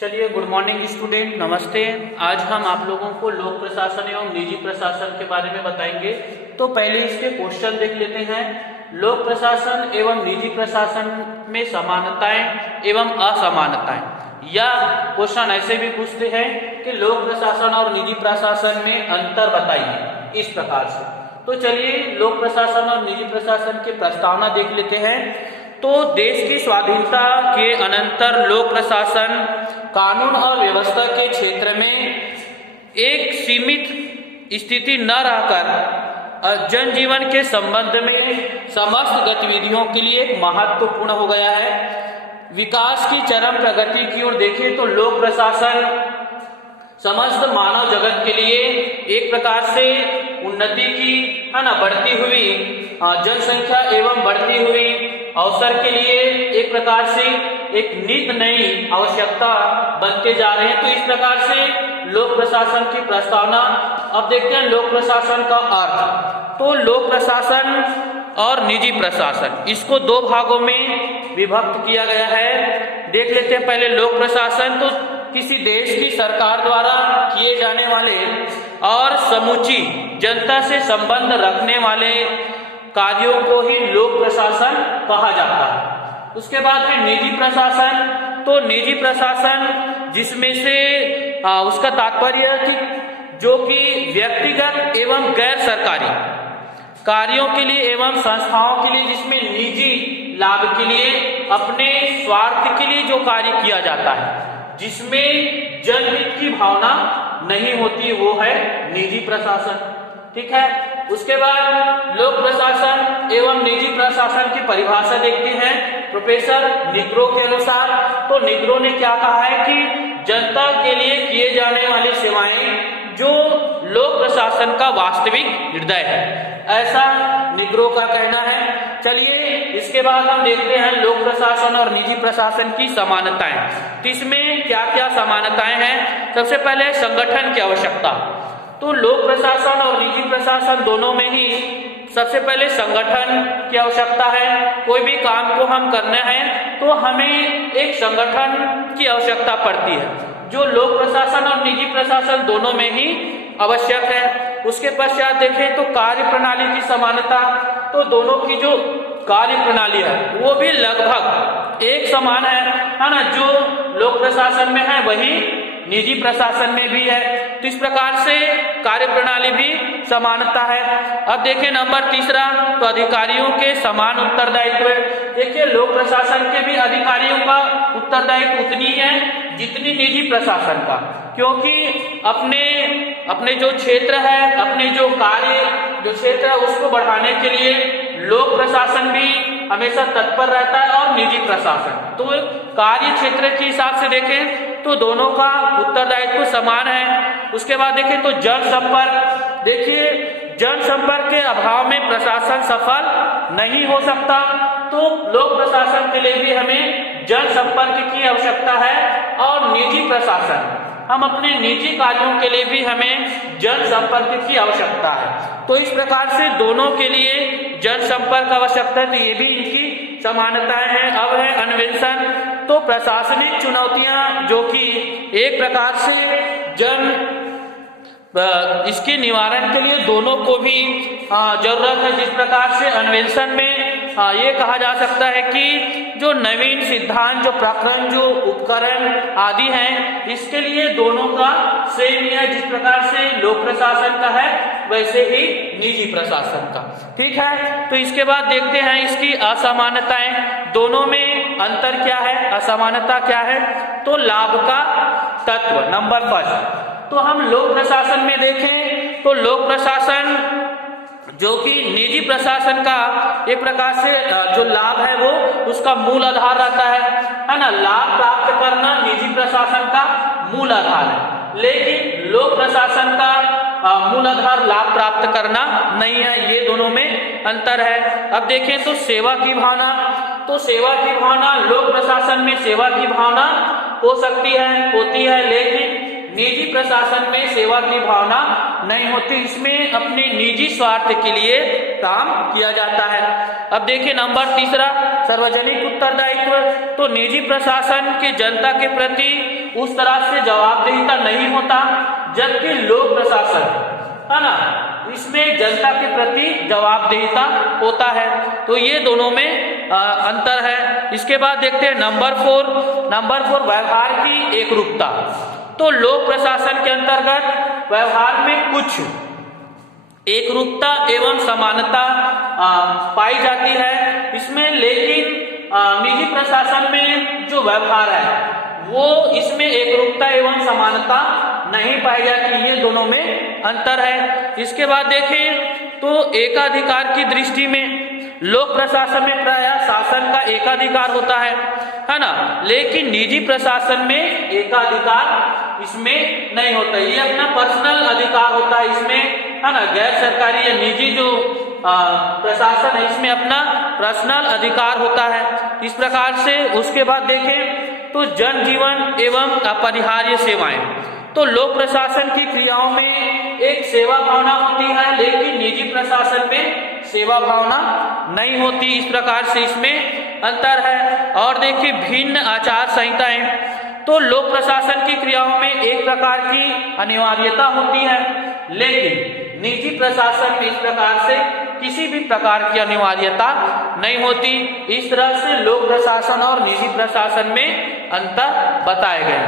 चलिए, good morning student, नमस्ते। आज हम आप लोगों को लोक प्रशासन एवं निजी प्रशासन के बारे में बताएंगे। तो पहले इसके क्वेश्चन देख लेते हैं। लोक प्रशासन एवं निजी प्रशासन में समानताएं एवं असमानताएं, या क्वेश्चन ऐसे भी पूछते हैं कि लोक प्रशासन और निजी प्रशासन में अंतर बताइए, इस प्रकार से। तो चलिए, लोक प्रशासन और निजी प्रशासन की प्रस्तावना देख लेते हैं। तो देश की स्वाधीनता के अनंतर लोक प्रशासन कानून और व्यवस्था के क्षेत्र में एक सीमित स्थिति न रहकर जनजीवन के संबंध में समस्त गतिविधियों के लिए एक महत्वपूर्ण हो गया है। विकास की चरम प्रगति की ओर देखें तो लोक प्रशासन समस्त मानव जगत के लिए एक प्रकार से उन्नति की बढ़ती हुई जनसंख्या एवं बढ़ती हुई अवसर के लिए एक प्रकार से एक नित नई आवश्यकता बनते जा रहे हैं। तो इस प्रकार से लोक प्रशासन की प्रस्तावना। अब देखते हैं लोक प्रशासन का अर्थ। तो लोक प्रशासन और निजी प्रशासन, इसको दो भागों में विभक्त किया गया है। देख लेते हैं पहले लोक प्रशासन। तो किसी देश की सरकार द्वारा किए जाने वाले और समूची जनता से संबंध रखने वाले कार्यों को ही लोक प्रशासन कहा जाता है। उसके बाद है निजी प्रशासन। तो निजी प्रशासन जिसमें से उसका तात्पर्य कि जो कि व्यक्तिगत एवं गैर सरकारी कार्यों के लिए एवं संस्थाओं के लिए, जिसमें निजी लाभ के लिए, अपने स्वार्थ के लिए जो कार्य किया जाता है, जिसमें जनहित की भावना नहीं होती, वो है निजी प्रशासन। ठीक है। उसके बाद लोक प्रशासन एवं निजी प्रशासन की परिभाषा देखते हैं प्रोफेसर निग्रो के अनुसार। तो निग्रो ने क्या कहा है कि जनता के लिए किए जाने वाली सेवाएं जो लोक प्रशासन का वास्तविक हृदय है, ऐसा निग्रो का कहना है। चलिए, इसके बाद हम देखते हैं लोक प्रशासन और निजी प्रशासन की समानताएं। तो इसमें क्या क्या समानताएं हैं। सबसे पहले संगठन की आवश्यकता। तो लोक प्रशासन और निजी प्रशासन दोनों में ही सबसे पहले संगठन की आवश्यकता है। कोई भी काम को हम करना है तो हमें एक संगठन की आवश्यकता पड़ती है, जो लोक प्रशासन और निजी प्रशासन दोनों में ही आवश्यक है। उसके पश्चात देखें तो कार्य प्रणाली की समानता। तो दोनों की जो कार्य प्रणाली है वो भी लगभग एक समान है ना। जो लोक प्रशासन में है वही निजी प्रशासन में भी है। तो इस प्रकार से कार्य प्रणाली भी समानता है। अब देखें नंबर तीसरा, तो अधिकारियों के समान उत्तरदायित्व। देखिए, लोक प्रशासन के भी अधिकारियों का उत्तरदायित्व उतनी है जितनी निजी प्रशासन का, क्योंकि अपने जो क्षेत्र है, अपने जो कार्य जो क्षेत्र है, उसको बढ़ाने के लिए लोक प्रशासन भी हमेशा तत्पर रहता है और निजी प्रशासन। तो कार्य क्षेत्र के हिसाब से देखें तो दोनों का उत्तरदायित्व समान है। उसके बाद देखें तो जनसंपर्क। देखिए, जनसंपर्क के अभाव में प्रशासन सफल नहीं हो सकता। तो लोक प्रशासन के लिए भी हमें जनसंपर्क की आवश्यकता है, और निजी प्रशासन, हम अपने निजी कार्यों के लिए भी हमें जनसंपर्क की आवश्यकता है। तो इस प्रकार से दोनों के लिए जनसंपर्क आवश्यकता है। तो ये भी इनकी समानताएं हैं। अब है अन्वेषण। तो प्रशासनिक चुनौतियां जो कि एक प्रकार से इसके निवारण के लिए दोनों को भी जरूरत है। जिस प्रकार से अन्वेषण में ये कहा जा सकता है कि जो नवीन सिद्धांत, जो प्रकरण, जो उपकरण आदि हैं, इसके लिए दोनों का सेम है। जिस प्रकार से लोक प्रशासन का है वैसे ही निजी प्रशासन का। ठीक है। तो इसके बाद देखते हैं इसकी असमानताएं। दोनों में अंतर क्या है, असमानता क्या है। तो लाभ का तत्व नंबर फर्स्ट। तो हम लोक प्रशासन में देखें तो लोक प्रशासन जो कि निजी प्रशासन का एक प्रकार से जो लाभ है वो उसका मूल आधार रहता है ना। लाभ प्राप्त करना निजी प्रशासन का मूल आधार है, लेकिन लोक प्रशासन का मूल आधार लाभ प्राप्त करना नहीं है। ये दोनों में अंतर है। अब देखें तो सेवा की भावना। तो सेवा की भावना, लोक प्रशासन में सेवा की भावना हो सकती है, होती है, लेकिन निजी प्रशासन में सेवा की भावना नहीं होती। इसमें अपने निजी स्वार्थ के लिए काम किया जाता है। अब देखिए नंबर तीसरा, सार्वजनिक उत्तरदायित्व। तो निजी प्रशासन के जनता के प्रति उस तरह से जवाबदेहिता नहीं होता, जबकि लोक प्रशासन है ना, इसमें जनता के प्रति जवाबदेहिता होता है। तो ये दोनों में अंतर है। इसके बाद देखते हैं नंबर 4 व्यवहार की एकरूपता। तो लोक प्रशासन के अंतर्गत व्यवहार में कुछ एकरूपता एवं समानता पाई जाती है इसमें, लेकिन निजी प्रशासन में जो व्यवहार है वो इसमें एकरूपता एवं समानता नहीं पाई जाती। ये दोनों में अंतर है। इसके बाद देखें तो एकाधिकार की दृष्टि में लोक प्रशासन में प्रायः शासन का एकाधिकार होता है ना, लेकिन निजी प्रशासन में एकाधिकार इसमें नहीं होता। ये अपना पर्सनल अधिकार होता है इसमें, है ना। गैर सरकारी या निजी जो प्रशासन है इसमें अपना पर्सनल अधिकार होता है। इस प्रकार से उसके बाद देखें तो जनजीवन एवं अपरिहार्य सेवाएं। तो लोक प्रशासन की क्रियाओं में एक सेवा भावना होती है, लेकिन निजी प्रशासन में सेवा भावना नहीं होती। इस प्रकार से इसमें अंतर है। और देखिए भिन्न आचार संहिताएं। तो लोक प्रशासन की क्रियाओं में एक प्रकार की अनिवार्यता होती है, लेकिन निजी प्रशासन में इस प्रकार से किसी भी प्रकार की अनिवार्यता नहीं होती। इस तरह से लोक प्रशासन और निजी प्रशासन में अंतर बताए गए।